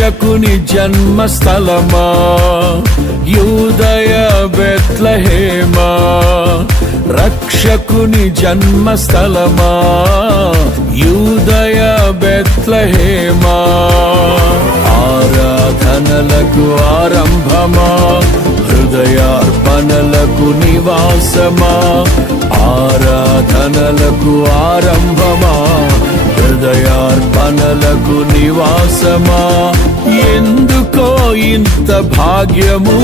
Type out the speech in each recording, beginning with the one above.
రక్షకుని జన్మస్థలమా యూదయ బెత్లెహేమా, రక్షకుని జన్మస్థలమా యూదయ బెత్లెహేమా. ఆరాధనలకు ఆరంభమా, హృదయార్పణలకు నివాసమా, ఆరాధనలకు ఆరంభమా, హృదయార్పణలకు నివాసమా. ఎందుకో ఇంత భాగ్యము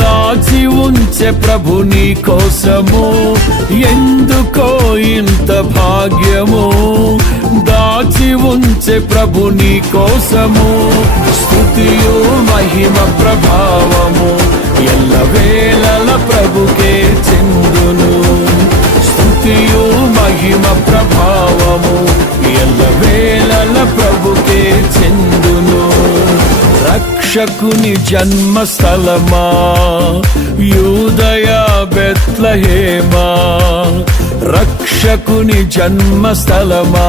దాచి ఉంచే ప్రభు నీ కోసము, ఎందుకో ఇంత భాగ్యము దాచి ఉంచే ప్రభు నీ కోసము. స్తుతియు మహిమ ప్రభావము ఎల్లవేళల ప్రభుకే చెందును, స్తుతియు మహిమ ప్రభావము ఎల్లవేళల ప్రభుకే చెందును. రక్షకుని జన్మస్థలమా యూదయ బెత్లెహేమా, రక్షకుని జన్మస్థలమా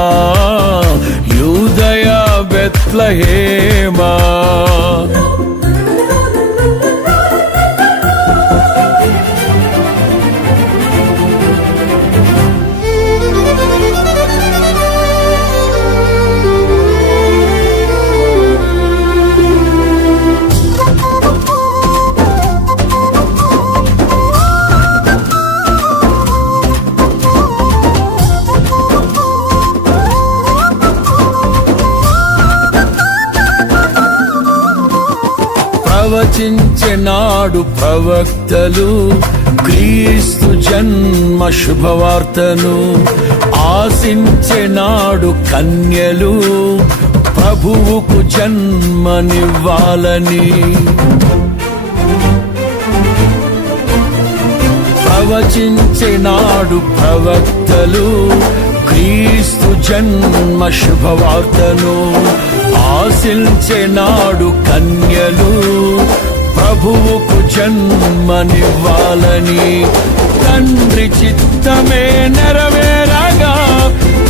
యూదయ బెత్లెహేమా. ప్రవచించెనాడు ప్రవక్తలు క్రీస్తు జన్మ శుభవార్తను, ఆశించెనాడు కన్యలు ప్రభువుకు జన్మనివ్వాలని. ప్రవచించెనాడు ప్రవక్తలు క్రీస్తు జన్మ శుభవార్తను, ఆశించెనాడు కన్యలు ప్రభువుకు జన్మనివ్వాలని. తండ్రి చిత్తమే నెరవేరగా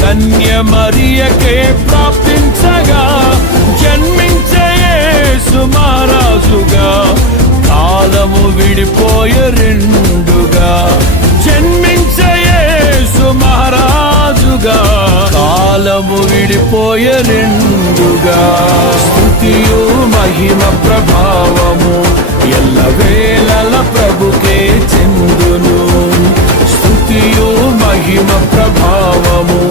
కన్య మరియకే ప్రాప్తించగా, జన్మించే యేసు మహారాజుగా కాలము విడిపోయే రెండుగా, జన్మించే యేసు మహారాజుగా కాలము విడిపోయే రెండుగా. స్తుతియు మహిమ ప్రభావము ఎల్లవేళల ప్రభుకే చెందును, స్తుతియు మహిమ ప్రభావము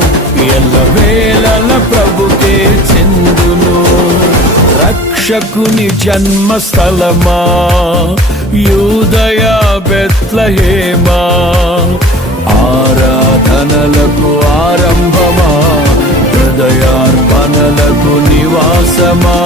ఎల్లవేళల ప్రభుకే చెందును. రక్షకుని జన్మస్థలమా యూదయ బెత్లెహేమా, ఆరాధనలకు ఆరంభమా, హృదయార్పణలకు నివాసమా.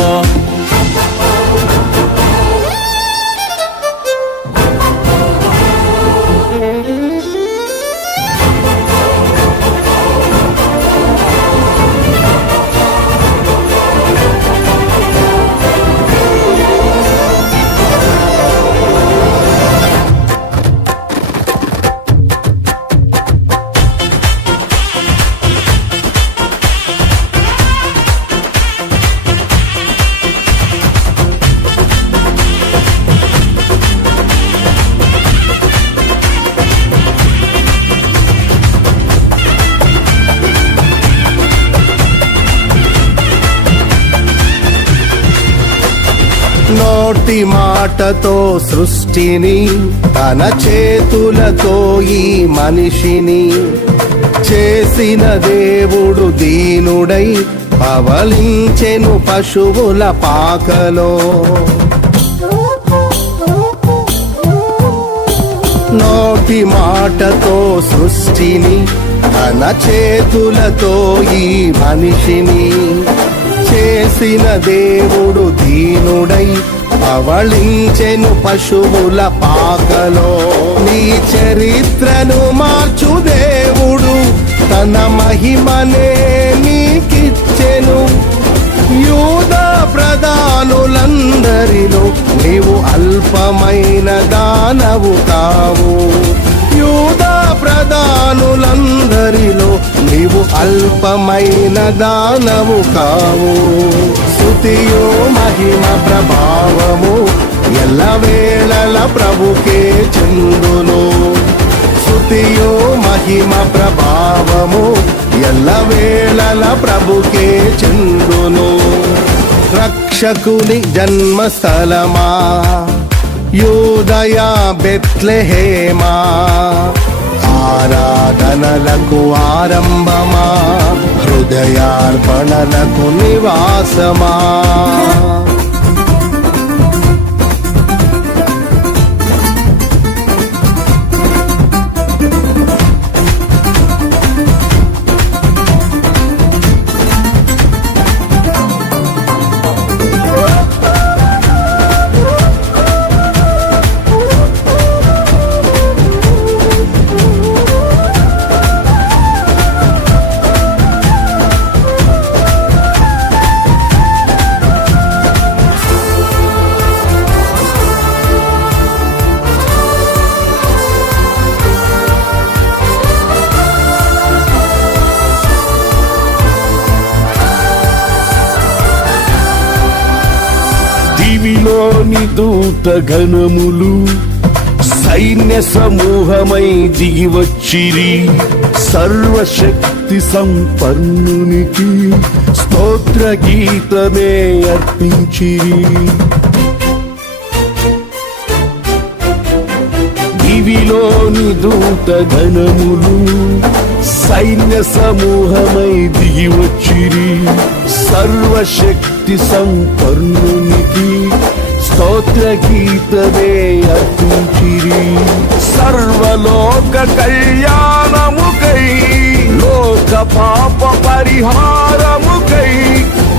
నోటి మాటతో సృష్టిని, తన చేతులతో ఈ మనిషిని చేసిన దేవుడు దీనుడై పవలించెను పశువుల పాకలో. నోటి మాటతో సృష్టిని, తన చేతులతో ఈ మనిషిని చేసిన దేవుడు దీనుడై పవళించెను పశువుల పాకలో. నీ చరిత్రను మార్చు దేవుడు తన మహిమనే నీకిచ్చెను. యూదా ప్రధానులందరిలో నీవు అల్పమైన దానవు కావు, యూదా ప్రధానులందరిలో నీవు అల్పమైన దానవు కావు. స్తుతియు మహిమ ప్రభావము ఎల్లవేళల ప్రభుకే చెందును. స్తుతియు మహిమ ప్రభావము ఎల్లవేళల ప్రభుకే చెందును. రక్షకుని జన్మస్థలమా యూదయ బెత్లెహేమా, ఆరాధనలకు ఆరంభమా హృదయార్పణలకు నివాసమా. దివిలోని దూత గణములు సైన్య సమూహమై దిగివచ్చిరి, సర్వశక్తి సంపన్నునికి స్తోత్ర గీతమే అర్పించిరి. దివిలోని దూత గణములు సైన్య సమూహమై దిగివచ్చిరి, సర్వశక్తి సంపన్నునికి స్తోత్ర గీతమే అర్పించిరి. సర్వలోక కళ్యాణముకై లోక పాప పరిహారముకై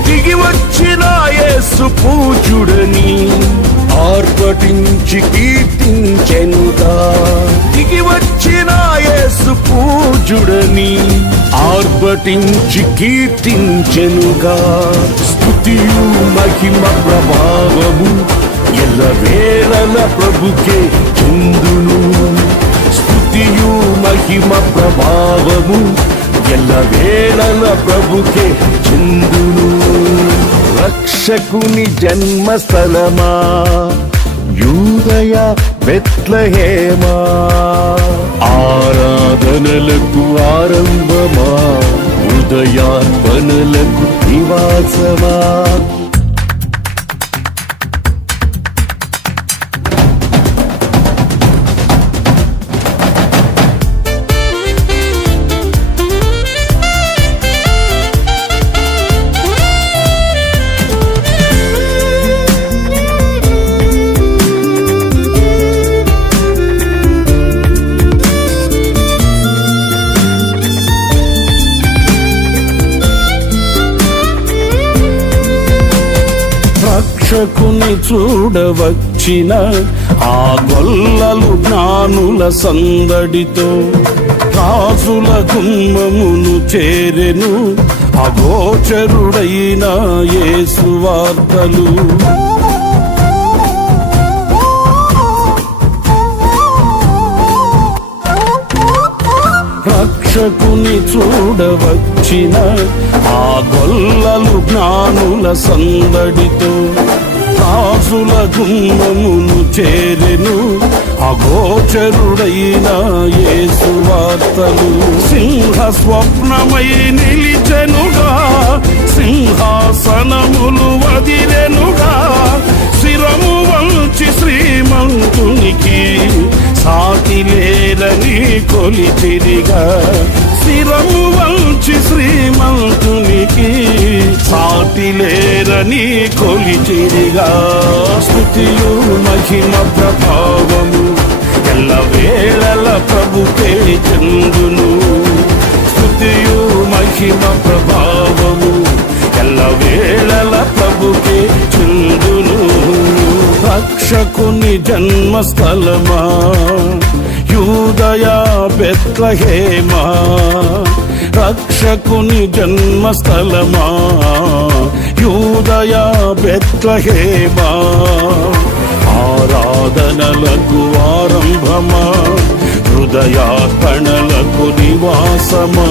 దిగివచ్చిన యేసు పూజుడని ఆర్భటించి కీర్తించెనుగా. దిగివచ్చిన యేసు పూజుడని ఆర్భటించి కీర్తించెనుగా. స్తుతియు మహిమ ప్రభావము ఎల్లవేళల ప్రభుకే చెందును. స్తుతియు మహిమ ప్రభావము ఎల్లవేళల ప్రభుకే చెందును. రక్షకుని జన్మస్థలమా యూదయ బెత్లెహేమా, ఆరాధనలకు ఆరంభమా హృదయార్పణలకు నివాసమా. రక్షకుని చూడవచ్చిన ఆ గొల్లలు జ్ఞానుల సందడితో రాజుల గుమ్మమును చేరెను అగోచరుడైన యేసు వార్తలు. రక్షకుని చూడవచ్చిన ఆ గొల్లలు జ్ఞానుల సందడితో రాజుల గుమ్మమును చేరెను అగోచరుడైన యేసు వార్తలు. సింహ స్వప్నమై నిలిచెనుగా, సింహాసనములు వదిలెనుగా, శిరము వంచి శ్రీమంతునికి సాటి లేరని కొలిచిరిగా. శిరము వంచి శ్రీమంతునికి సాటి లేరని కొలిచిరిగా. స్తుతియు మహిమ ప్రభావము ఎల్లవేళల ప్రభుకే చెందును. స్తుతియు మహిమ ప్రభావము ఎల్లవేళల ప్రభుకే చెందును. రక్షకుని జన్మస్థలమా యూదయ బెత్లెహేమా, రక్షకుని జన్మస్థలమా యూదయ బెత్లెహేమా, ఆరాధనలకు ఆరంభమా హృదయార్పణలకు నివాసమా,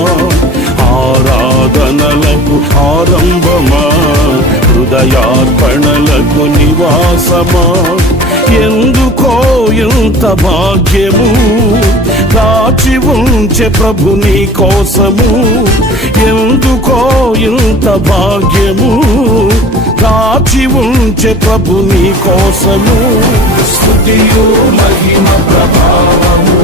ఆరాధనలకు ఆరంభమా హృదయ హృదయార్పణలకు నివాసమా ఎందుకో ఇంత భాగ్యము దాచి ఉంచే ప్రభు నీ కోసము ఎందుకో ఇంత భాగ్యము దాచి ఉంచే ప్రభు నీ కోసము స్తుతియు మహిమ ప్రభావము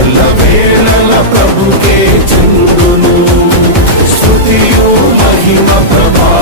ఎల్లవేళల ప్రభుకే చెందును స్తుతియు మహిమ ప్రభావము